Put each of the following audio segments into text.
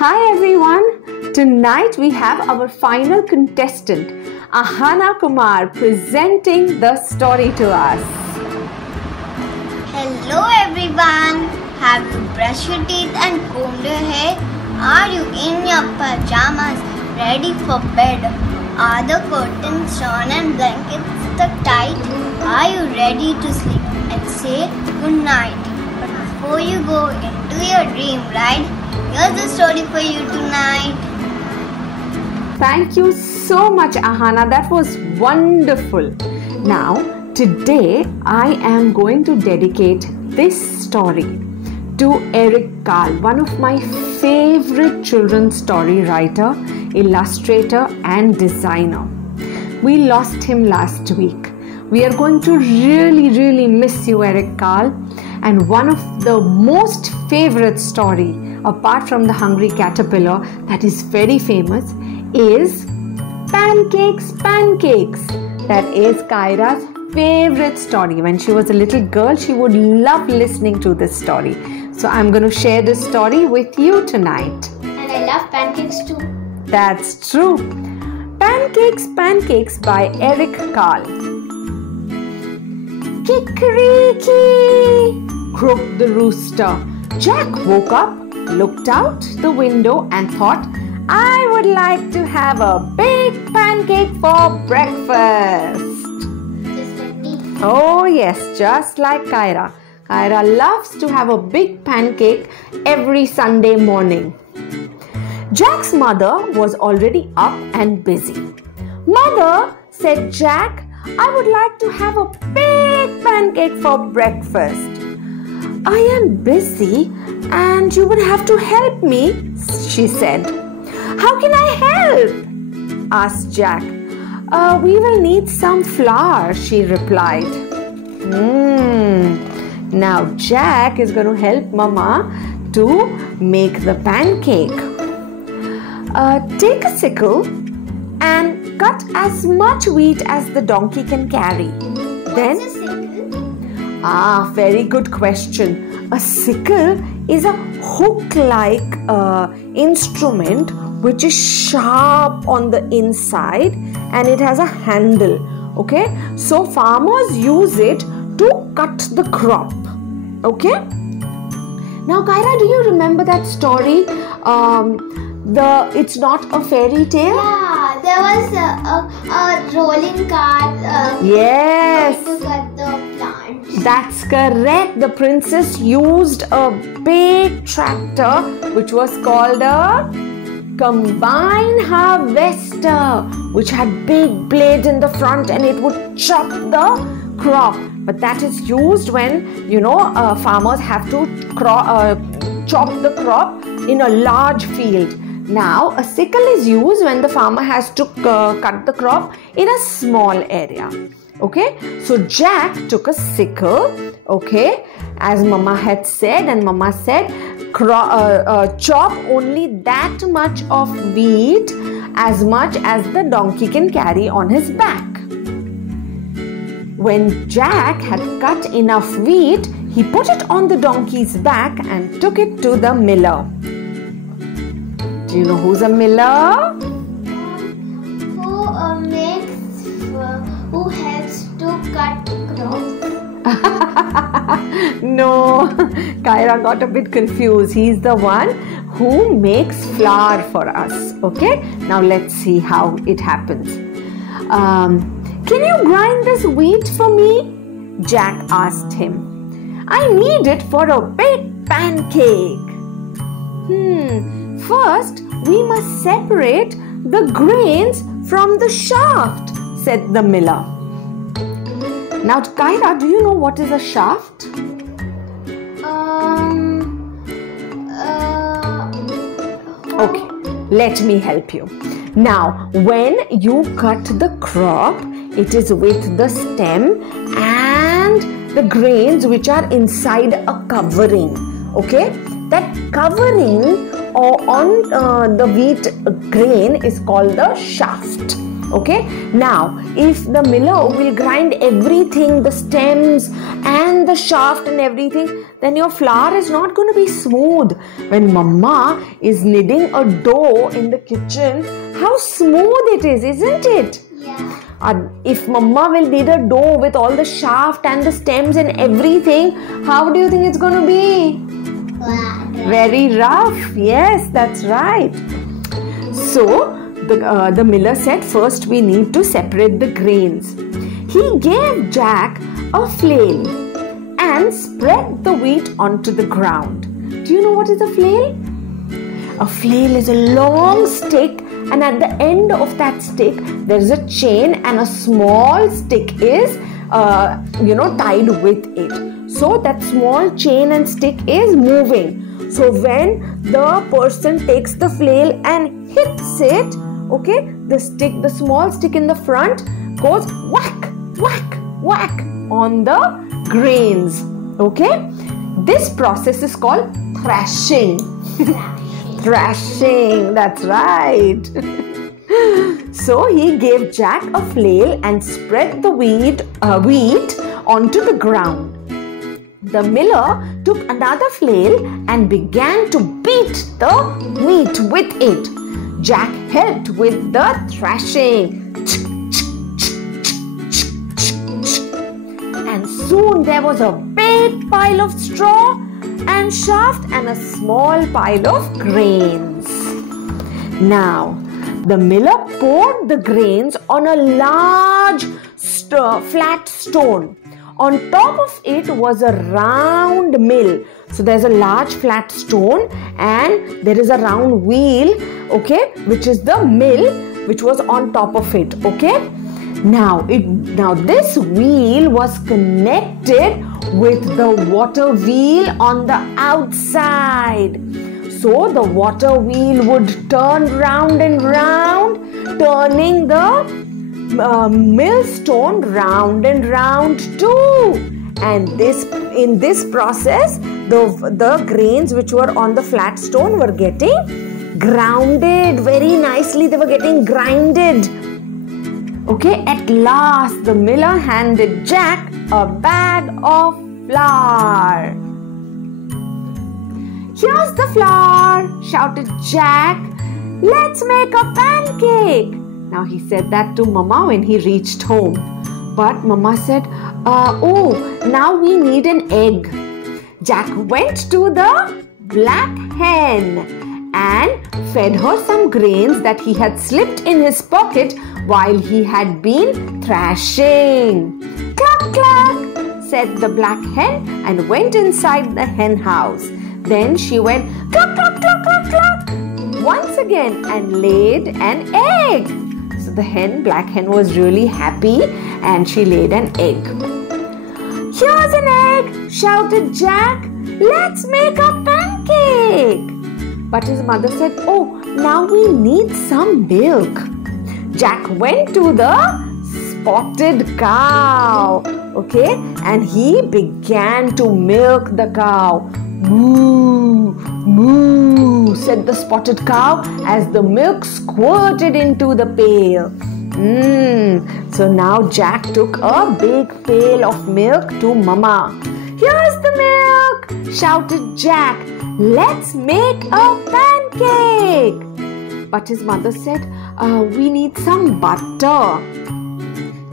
Hi everyone! Tonight we have our final contestant, Ahana Kumar, presenting the story to us. Hello everyone! Have you brushed your teeth and combed your hair? Are you in your pajamas ready for bed? Are the curtains drawn and blankets tucked tight? Are you ready to sleep and say good night? But before you go into your dream ride, here's the story for you tonight. Thank you so much, Ahana. That was wonderful. Now, today I am going to dedicate this story to Eric Carle, one of my favorite children's story writer, illustrator and designer. We lost him last week. We are going to really miss you, Eric Carle. And one of the most favorite story, apart from The Hungry Caterpillar, that is very famous, is Pancakes, Pancakes. That is Kyra's favorite story. When she was a little girl, she would love listening to this story. So I'm going to share this story with you tonight. And I love pancakes too. That's true. Pancakes, Pancakes by Eric Carle. Kikeriki! Croaked the rooster. Jack woke up, looked out the window and thought, I would like to have a big pancake for breakfast. Just like me. Oh yes, just like Kyra. Kyra loves to have a big pancake every Sunday morning. Jack's mother was already up and busy. Mother, said Jack, I would like to have a big pancake for breakfast. I am busy and you would have to help me, she said. How can I help? Asked Jack. We will need some flour, she replied. Now Jack is going to help Mama to make the pancake. Take a sickle and cut as much wheat as the donkey can carry. Then, What's a sickle? Very good question. A sickle is a hook-like instrument which is sharp on the inside and it has a handle. Okay, so farmers use it to cut the crop. Okay. Now, Kyra, do you remember that story? It's not a fairy tale. Yeah, there was a rolling cart. Yes. To cut the plants. That's correct. The princess used a big tractor which was called a combine harvester, which had big blades in the front and it would chop the crop. But that is used when farmers have to chop the crop in a large field. Now a sickle is used when the farmer has to cut the crop in a small area. Okay, so Jack took a sickle, okay, as Mama had said, and Mama said chop only that much of wheat as much as the donkey can carry on his back. When Jack had cut enough wheat, he put it on the donkey's back and took it to the miller. Do you know who's a miller? Who helps to cut crops? No, Kyra got a bit confused. He's the one who makes flour for us. Okay, now let's see how it happens. Can you grind this wheat for me? Jack asked him. I need it for a big pancake. First, we must separate the grains from the shaft, said the miller. Now, Kyra, do you know what is a shaft? Okay, let me help you. Now, when you cut the crop, it is with the stem and the grains which are inside a covering. Okay, that covering on the wheat grain is called the shaft. Okay, now if the miller will grind everything, the stems and the shaft and everything, then your flour is not going to be smooth. When mama is kneading a dough in the kitchen, how smooth it is, isn't it? Yeah. If mama will knead a dough with all the shaft and the stems and everything, how do you think it's going to be? Very rough. Yes, that's right. So the miller said, first we need to separate the grains. He gave Jack a flail and spread the wheat onto the ground. Do you know what is a flail? A flail is a long stick, and at the end of that stick there is a chain, and a small stick is tied with it. So that small chain and stick is moving. So when the person takes the flail and hits it, okay, the small stick in the front goes whack, whack, whack on the grains. Okay, this process is called thrashing. Thrashing, that's right. So he gave Jack a flail and spread the wheat onto the ground. The miller took another flail and began to beat the wheat with it. Jack helped with the thrashing. And soon there was a big pile of straw and shaft and a small pile of grains. Now, the miller poured the grains on a large flat stone. On top of it was a round mill. So there's a large flat stone and there is a round wheel, okay, which is the mill which was on top of it, okay. Now this wheel was connected with the water wheel on the outside. So the water wheel would turn round and round, turning the millstone round and round too. And in this process, the grains which were on the flat stone were getting grounded very nicely. They were getting grinded. Okay, at last the miller handed Jack a bag of flour. Here's the flour, shouted Jack. Let's make a pancake. Now he said that to Mama when he reached home. But Mama said, now we need an egg. Jack went to the black hen and fed her some grains that he had slipped in his pocket while he had been thrashing. Cluck, cluck, said the black hen and went inside the hen house. Then she went cluck, cluck, cluck, cluck, cluck once again and laid an egg. So the black hen was really happy and she laid an egg. Here's an egg, shouted Jack. Let's make a pancake. But his mother said, now we need some milk. Jack went to the spotted cow, okay, and he began to milk the cow. Moo, moo, said the spotted cow as the milk squirted into the pail. So now Jack took a big pail of milk to Mama. Here's the milk, shouted Jack. Let's make a pancake. But his mother said, we need some butter.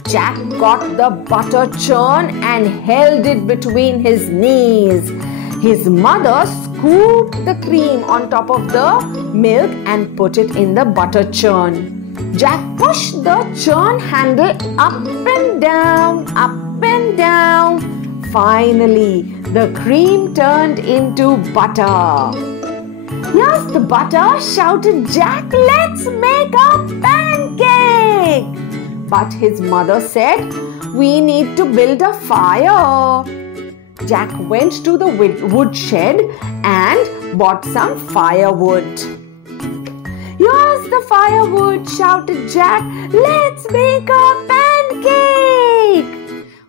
Jack got the butter churn and held it between his knees. His mother scooped the cream on top of the milk and put it in the butter churn. Jack pushed the churn handle up and down, up and down. Finally, the cream turned into butter. Here's the butter, shouted Jack. Let's make a pancake. But his mother said, we need to build a fire. Jack went to the woodshed and bought some firewood. Here's the firewood, shouted Jack. Let's make a pancake.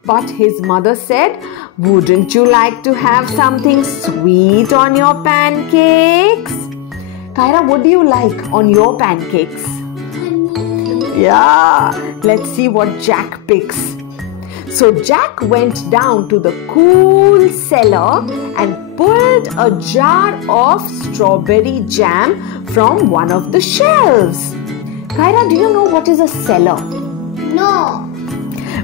But his mother said, wouldn't you like to have something sweet on your pancakes? Kyra, what do you like on your pancakes? Honey. Yeah, let's see what Jack picks. So Jack went down to the cool cellar and pulled a jar of strawberry jam from one of the shelves. Kyra, do you know what is a cellar? No.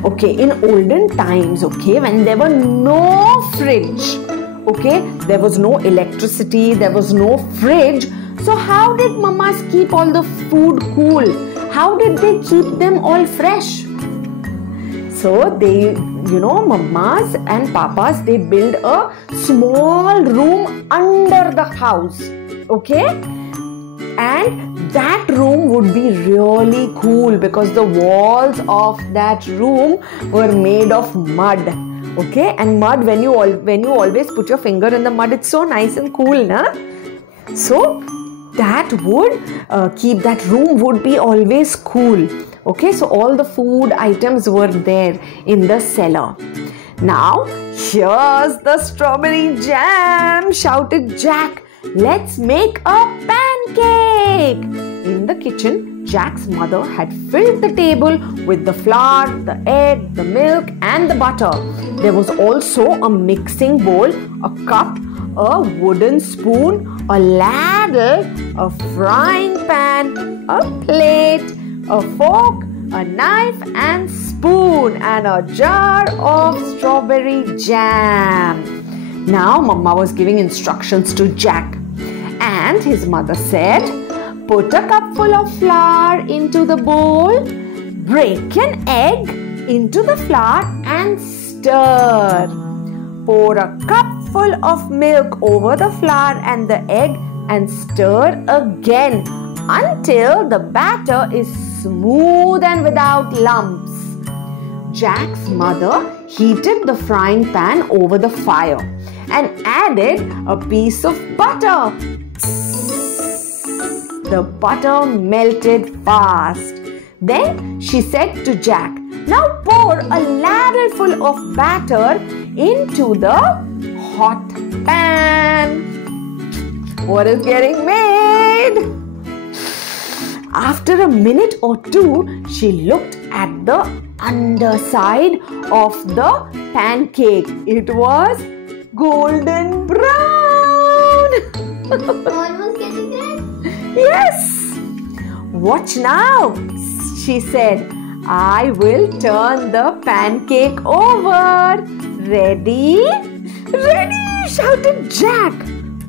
Okay, in olden times, okay, when there were no fridge, okay, there was no electricity, there was no fridge. So how did mamas keep all the food cool? How did they keep them all fresh? So they, mamas and papas, they build a small room under the house, okay? And that room would be really cool because the walls of that room were made of mud, okay? And mud, when you always put your finger in the mud, it's so nice and cool, na? So that would keep that room would be always cool. Okay, so all the food items were there in the cellar. Now, here's the strawberry jam, shouted Jack. Let's make a pancake. In the kitchen, Jack's mother had filled the table with the flour, the egg, the milk and the butter. There was also a mixing bowl, a cup, a wooden spoon, a ladle, a frying pan, a plate, a fork, a knife and spoon, and a jar of strawberry jam. Now Mama was giving instructions to Jack, and his mother said, put a cupful of flour into the bowl, break an egg into the flour and stir. Pour a cupful of milk over the flour and the egg and stir again until the batter is smooth and without lumps. Jack's mother heated the frying pan over the fire and added a piece of butter. The butter melted fast. Then she said to Jack, now pour a ladleful of batter into the hot pan. What is getting made? After a minute or two, she looked at the underside of the pancake. It was golden brown. Almost getting red. Yes. Watch now, she said. I will turn the pancake over. Ready? Ready, shouted Jack.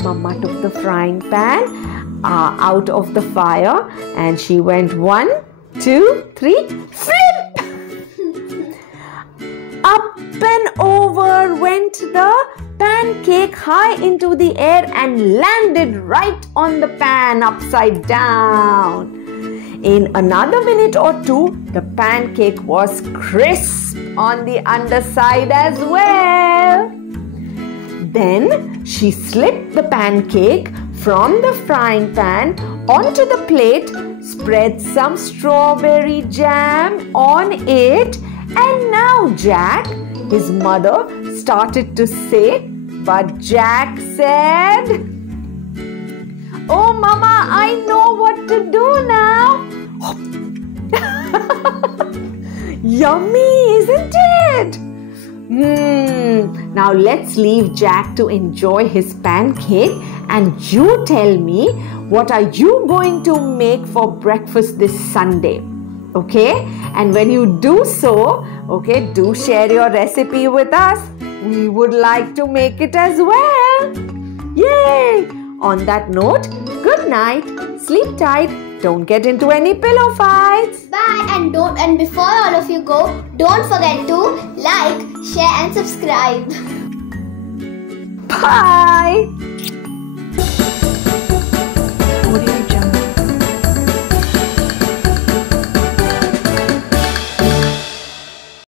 Mama took the frying pan out of the fire and she went 1, 2, 3, flip! Up and over went the pancake high into the air and landed right on the pan upside down. In another minute or two, the pancake was crisp on the underside as well. Then she slipped the pancake from the frying pan onto the plate, spread some strawberry jam on it, and now Jack, his mother, started to say, but Jack said, oh Mama, I know what to do now. Yummy, isn't it? Now let's leave Jack to enjoy his pancake, and you tell me, what are you going to make for breakfast this Sunday? Okay, and when you do so, okay, do share your recipe with us. We would like to make it as well. Yay! On that note, good night, sleep tight, don't get into any pillow fights. Bye, and before all of you go, don't forget to like, share and subscribe. Bye.